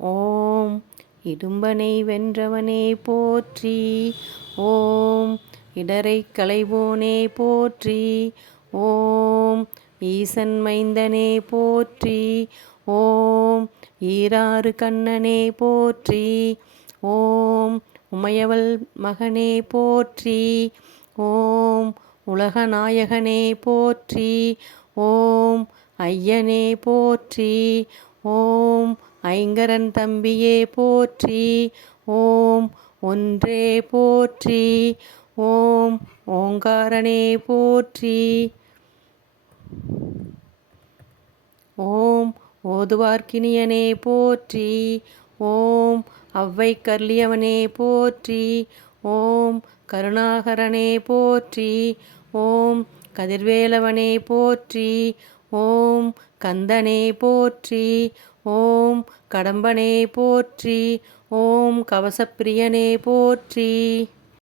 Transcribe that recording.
ஓம் இடும்பனை வென்றவனே போற்றி. ஓம் இடரை களைவோனே போற்றி. ஓம் ஈசன் மைந்தனே போற்றி. ஓம் ஈராறு கண்ணனே போற்றி. ஓம் உமையவள் மகனே போற்றி. ஓம் உலகநாயகனே போற்றி. ஓம் ஐயனே போற்றி. ஓம் ஐங்கரன் தம்பியே போற்றி. ஓம் ஒன்றே போற்றி. ஓம் ஓங்காரனே போற்றி. ஓம் ஓதுவார்க்கினியனே போற்றி. ஓம் அவ்வை கர்லியவனே போற்றி. ஓம் கருணாகரனே போற்றி. ஓம் கதிர்வேலவனே போற்றி. ஓம் கந்தனே போற்றி. ஓம் கடம்பனே போற்றி. ஓம் கவசப்பிரியனே போற்றி.